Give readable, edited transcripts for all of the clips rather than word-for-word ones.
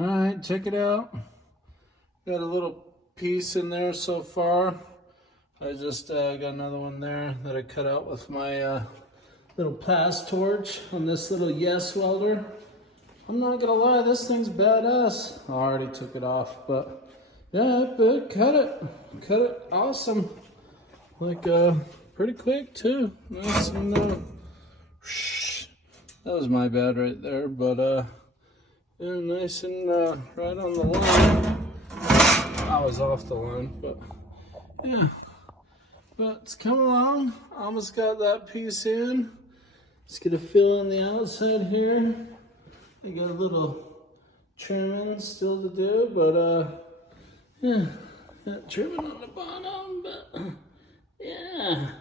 All right, check it out. Got a little piece in there so far. I just got another one there that I cut out with my little pass torch on this little Yes welder. I'm not gonna lie, this thing's badass. I already took it off, but yeah, but cut it, awesome. Like pretty quick too. Nice and that was my bad right there, but yeah, nice and right on the line. I was off the line, but yeah. But it's coming along. Almost got that piece in. Let's get a fill on the outside here. I got a little trimming still to do, but yeah, got trimming on the bottom, but yeah.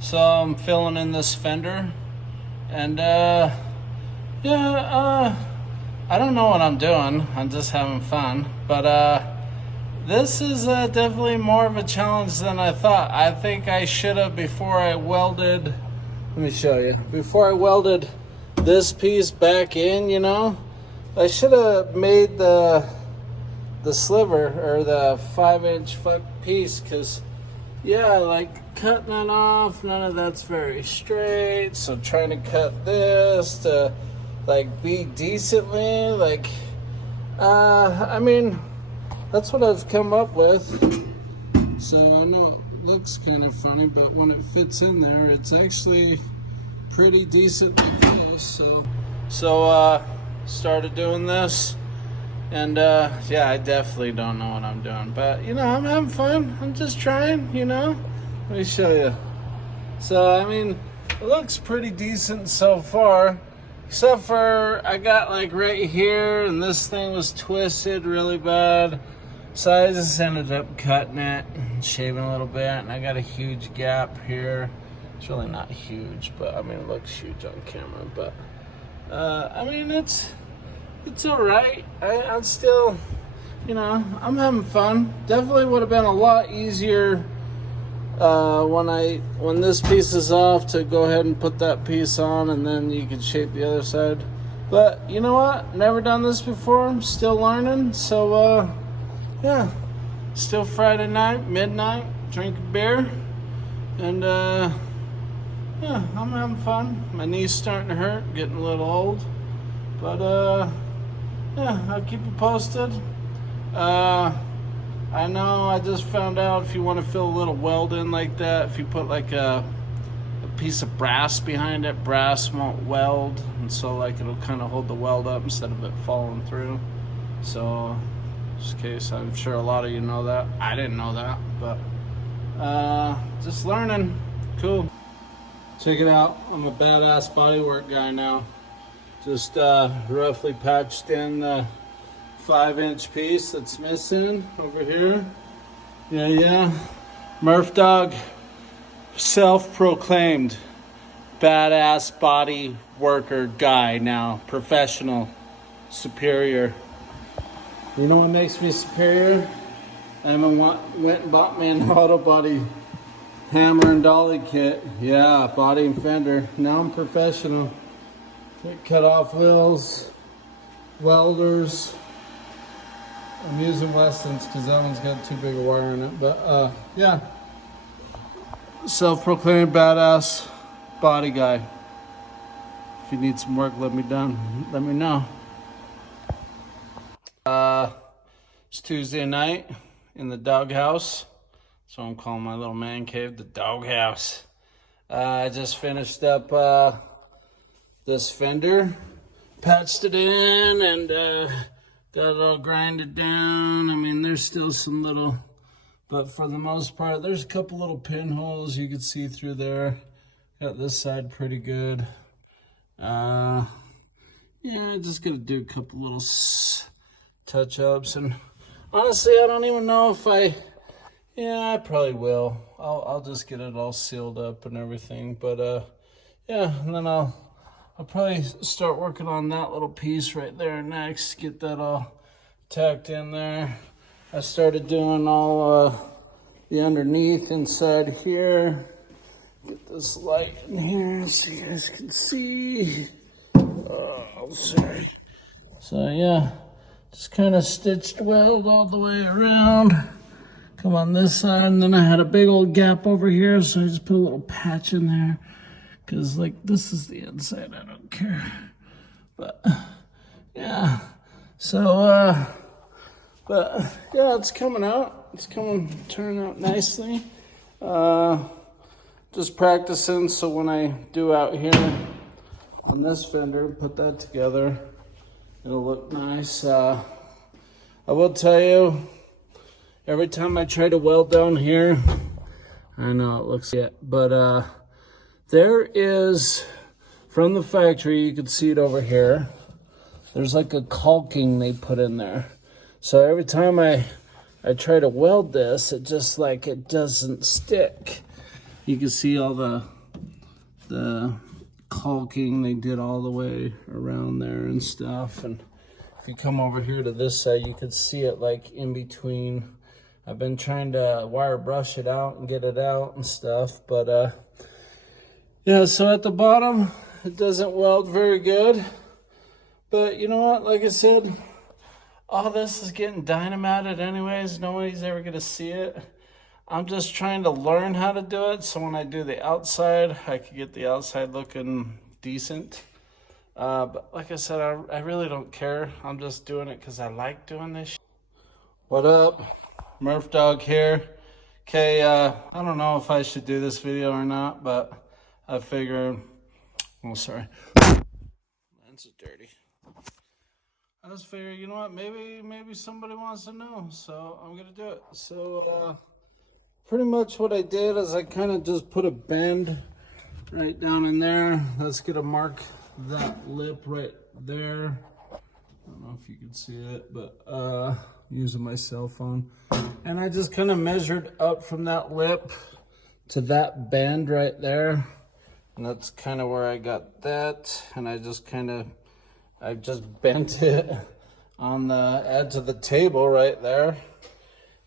So I'm filling in this fender, and yeah, I don't know what I'm doing. I'm just having fun, but this is definitely more of a challenge than I thought. I think I should have, before I welded, let me show you, before I welded this piece back in, you know, I should have made the sliver, or the 5-inch piece, because yeah, like cutting it off, none of that's very straight. So trying to cut this to like be decently, like I mean, that's what I've come up with. So I know it looks kind of funny, but when it fits in there, it's actually pretty decently close. So started doing this, and yeah, I definitely don't know what I'm doing, but you know, I'm having fun. I'm just trying, you know. Let me show you. So I mean, it looks pretty decent so far, except for I got like right here, and this thing was twisted really bad. So I just ended up cutting it and shaving a little bit, and I got a huge gap here. It's really not huge, but I mean, it looks huge on camera, but I mean, it's all right. I'm still, you know, I'm having fun. Definitely would have been a lot easier when this piece is off to go ahead and put that piece on, and then you can shape the other side. But you know what? Never done this before. I'm still learning. So yeah, still Friday night, midnight, drinking beer, and yeah, I'm having fun. My knee's starting to hurt, getting a little old, but yeah, I'll keep you posted. I know I just found out if you want to fill a little weld in like that, if you put like a piece of brass behind it, brass won't weld, and so like it'll kind of hold the weld up instead of it falling through. So just in case, I'm sure a lot of you know that. I didn't know that, but just learning. Cool. Check it out. I'm a badass bodywork guy now. Just roughly patched in the 5-inch piece that's missing over here. Yeah. Murph Dog, self-proclaimed badass body worker guy now. Professional, superior. You know what makes me superior? I went and bought me an auto body hammer and dolly kit. Yeah, body and fender. Now I'm professional. Cut off wheels, welders. I'm using Weston's because that one's got too big a wire in it. But yeah, self-proclaimed badass body guy. If you need some work, let me know. It's Tuesday night in the doghouse. So I'm calling my little man cave the doghouse. I just finished up this fender, patched it in, and got it all grinded down. I mean, there's still some little, but for the most part, there's a couple little pinholes you can see through there. Got this side pretty good. Yeah, just gotta do a couple little touch-ups, and honestly, I don't even know if yeah, I probably will. I'll just get it all sealed up and everything. But yeah, and then I'll probably start working on that little piece right there next. Get that all tacked in there. I started doing all the underneath inside here. Get this light in here so you guys can see. Oh, sorry. So yeah, just kind of stitched weld all the way around. Come on this side, and then I had a big old gap over here, so I just put a little patch in there. Cause like this is the inside, I don't care. But yeah, so but yeah, it's coming out. It's turning out nicely. Just practicing, so when I do out here on this fender, put that together, it'll look nice. I will tell you, every time I try to weld down here, I know it looks yet, but there is, from the factory, you can see it over here, there's like a caulking they put in there. So every time I try to weld this, it just like, it doesn't stick. You can see all the caulking they did all the way around there and stuff. And if you come over here to this side, you can see it like in between. I've been trying to wire brush it out and get it out and stuff, but yeah, so at the bottom, it doesn't weld very good. But you know what, like I said, all this is getting dynamited anyways. Nobody's ever gonna see it. I'm just trying to learn how to do it, so when I do the outside, I can get the outside looking decent. But like I said, I really don't care. I'm just doing it because I like doing this. What up? Murph Dog here. Okay, I don't know if I should do this video or not, but I figured, oh sorry, that's dirty. I just figured, you know what, maybe somebody wants to know, so I'm gonna do it. So pretty much what I did is I kind of just put a bend right down in there. That's gonna mark that lip right there. I don't know if you can see it, but using my cell phone. And I just kind of measured up from that lip to that bend right there. And that's kind of where I got that. And I just bent it on the edge of the table right there.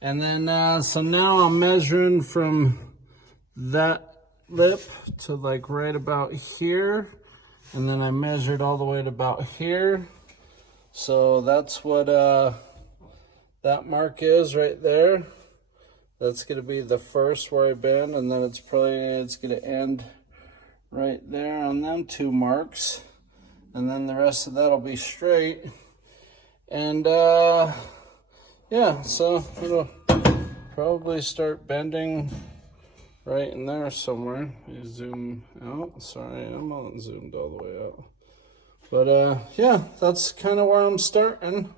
And then, so now I'm measuring from that lip to like right about here. And then I measured all the way to about here. So that's what that mark is right there. That's gonna be the first where I bend, and then it's gonna end right there on them two marks. And then the rest of that'll be straight. And yeah, so it'll probably start bending right in there somewhere. You zoom out. Sorry, I'm not zoomed all the way out. But yeah, that's kind of where I'm starting.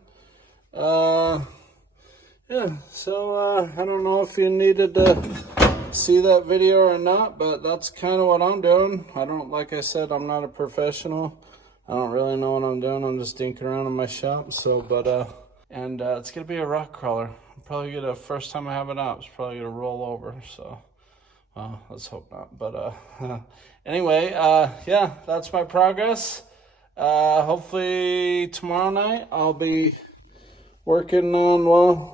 Yeah, so I don't know if you needed to see that video or not, but that's kind of what I'm doing. Like I said, I'm not a professional. I don't really know what I'm doing. I'm just dinking around in my shop. So, but and it's gonna be a rock crawler. I'm probably gonna, first time I have it out, it's probably gonna roll over. So, let's hope not. But anyway, yeah, that's my progress. Hopefully tomorrow night I'll be working on, well,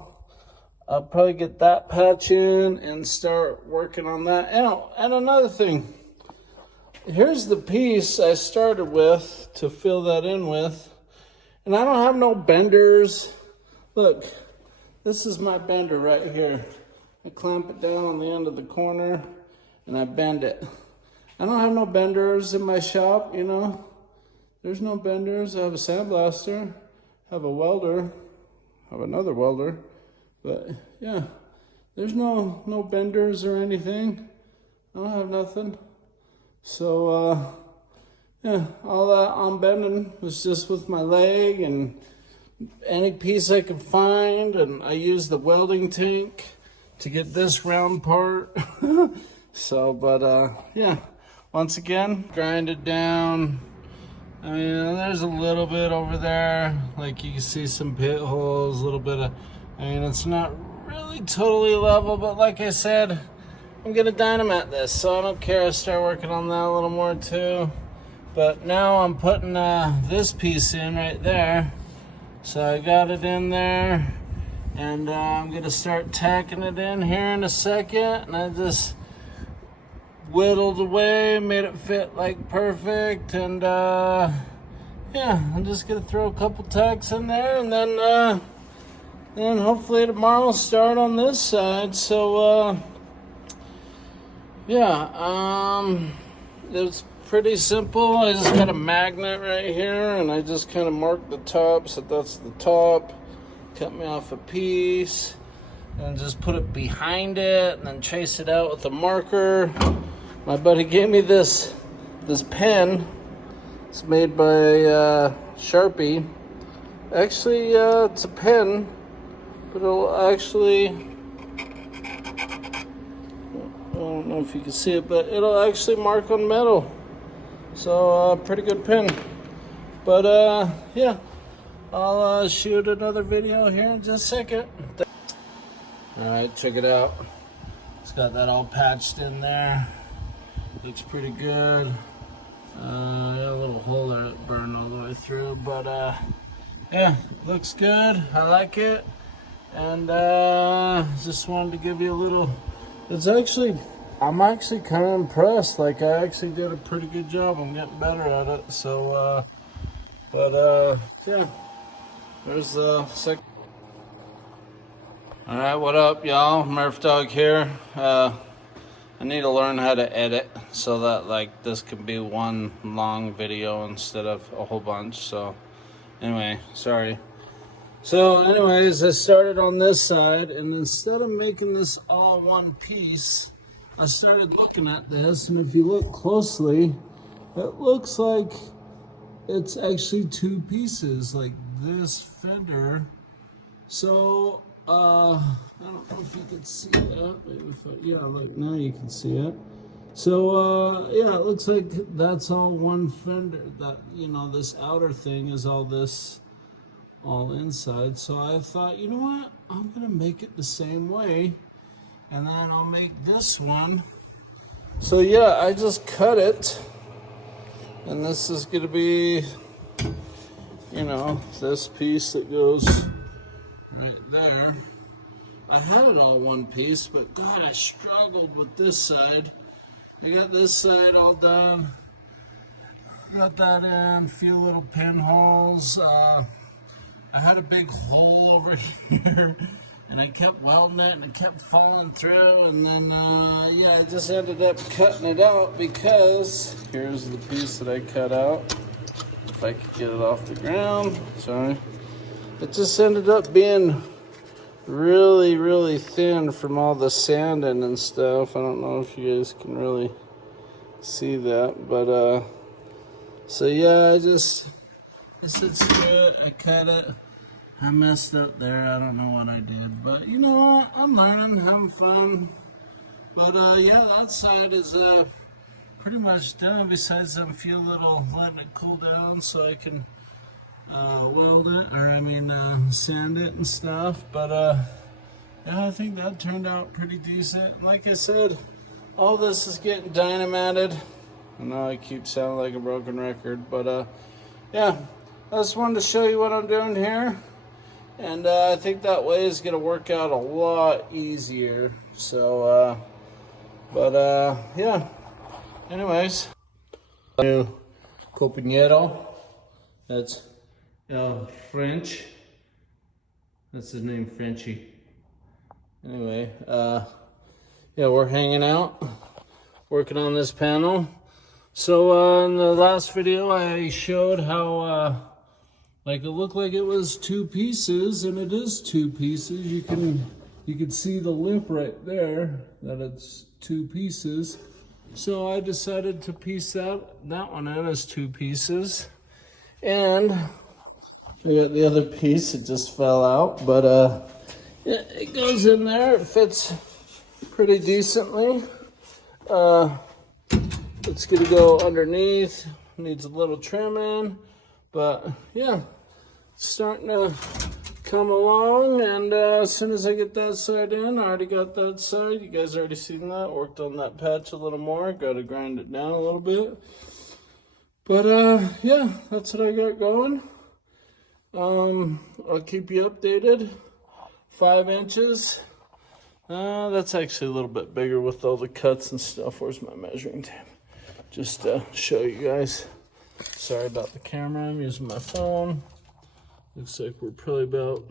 I'll probably get that patch in and start working on that. And another thing, here's the piece I started with to fill that in with. And I don't have no benders. Look, this is my bender right here. I clamp it down on the end of the corner and I bend it. I don't have no benders in my shop, you know. There's no benders. I have a sandblaster, have a welder, have another welder. But yeah, there's no benders or anything. I don't have nothing. So yeah, all that I'm bending was just with my leg and any piece I could find. And I used the welding tank to get this round part. So, but yeah, once again, grind it down. I mean, there's a little bit over there. Like you can see some pit holes, a little bit of, I mean, it's not really totally level, but like I said, I'm gonna dynamite this, so I don't care. I start working on that a little more too. But now I'm putting this piece in right there. So I got it in there, and I'm gonna start tacking it in here in a second. And I just whittled away, made it fit like perfect, and yeah, I'm just gonna throw a couple tacks in there, and then hopefully tomorrow I'll start on this side. So yeah, it's pretty simple. I just got a magnet right here, and I just kind of mark the top, so that's the top. Cut me off a piece, and just put it behind it, and then trace it out with a marker. My buddy gave me this pen. It's made by Sharpie. Actually, it's a pen, but it'll actually, I don't know if you can see it, but it'll actually mark on metal. So, pretty good pen. But, yeah, I'll shoot another video here in just a second. Alright, check it out. It's got that all patched in there. Looks pretty good. Yeah, a little hole there that burned all the way through, but yeah, looks good. I like it, and just wanted to give you a little. I'm actually kind of impressed. Like, I actually did a pretty good job. I'm getting better at it. So, yeah, there's the second. All right, what up, y'all? Murph Dog here. I need to learn how to edit so that like this could be one long video instead of a whole bunch. So anyway, sorry. So anyways, I started on this side, and instead of making this all one piece, I started looking at this, and if you look closely, it looks like it's actually two pieces, like this fender. So I don't know if you can see that. Maybe yeah, like now you can see it. So yeah, it looks like that's all one fender. That, you know, this outer thing is all this, all inside. So I thought, you know what? I'm gonna make it the same way, and then I'll make this one. So yeah, I just cut it, and this is gonna be, you know, this piece that goes right there. I had it all one piece, but God, I struggled with this side. You got this side all done. Got that in, a few little pinholes. I had a big hole over here, and I kept welding it, and it kept falling through, and then, yeah, I just ended up cutting it out because here's the piece that I cut out. If I could get it off the ground, sorry. It just ended up being really, really thin from all the sanding and stuff. I don't know if you guys can really see that, but so yeah, this is good. I cut it. I messed up there. I don't know what I did, but you know, I'm learning, having fun. But yeah, that side is pretty much done. Besides, I'm few little letting it cool down so I can weld it, or I mean sand it and stuff. But yeah, I think that turned out pretty decent. Like I said, all this is getting dynamited. I know I keep sounding like a broken record, but yeah, I just wanted to show you what I'm doing here, and I think that way is going to work out a lot easier. So but yeah, anyways, new compañero, that's French. That's his name, Frenchy. Anyway, yeah, we're hanging out, working on this panel. So in the last video, I showed how like it looked like it was two pieces, and it is two pieces. You can see the lip right there, that it's two pieces. So I decided to piece that one in as two pieces, and I got the other piece. It just fell out, but yeah, it goes in there. It fits pretty decently. It's gonna go underneath. Needs a little trimming, but yeah, it's starting to come along. And as soon as I get that side in, I already got that side. You guys already seen that. Worked on that patch a little more. Got to grind it down a little bit. But yeah, that's what I got going. I'll keep you updated. 5 inches. That's actually a little bit bigger with all the cuts and stuff. Where's my measuring tape? Just to show you guys. Sorry about the camera, I'm using my phone. Looks like we're probably about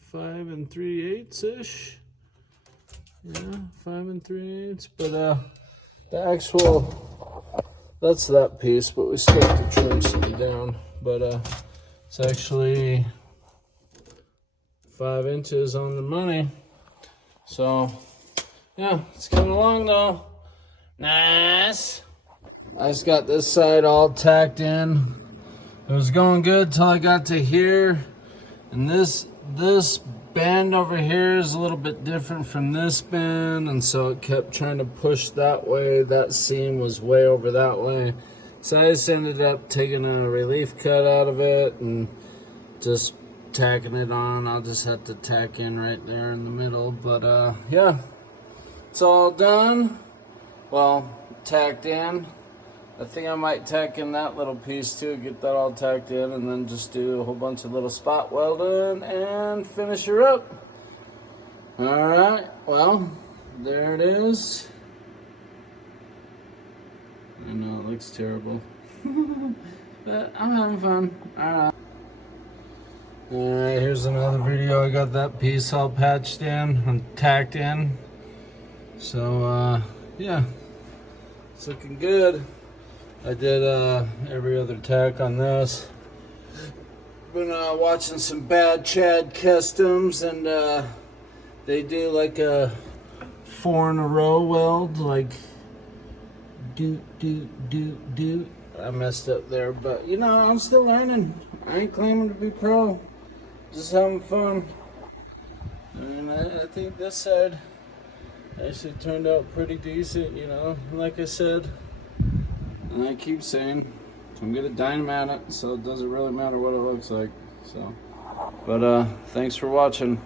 5 3/8-ish. Yeah, 5 3/8. But the actual, that's that piece, but we still have to trim some down. But it's actually 5 inches on the money. So yeah, it's coming along though. Nice. I just got this side all tacked in. It was going good till I got to here, and this bend over here is a little bit different from this bend, and so it kept trying to push that way. That seam was way over that way, so I just ended up taking a relief cut out of it and just tacking it on. I'll just have to tack in right there in the middle, but yeah, it's all done. Well, tacked in. I think I might tack in that little piece too, get that all tacked in, and then just do a whole bunch of little spot welding and finish her up. Alright, well, there it is. I know it looks terrible, but I'm having fun. Alright, here's another video. I got that piece all patched in and tacked in. So, yeah, it's looking good. I did every other tack on this. Been watching some Bad Chad Customs, and they do like a 4 in a row weld, like do. I messed up there, but you know, I'm still learning. I ain't claiming to be pro, just having fun. And I think this side actually turned out pretty decent, you know, like I said. And I keep saying, I'm gonna dynamite it, so it doesn't really matter what it looks like. So, but thanks for watching.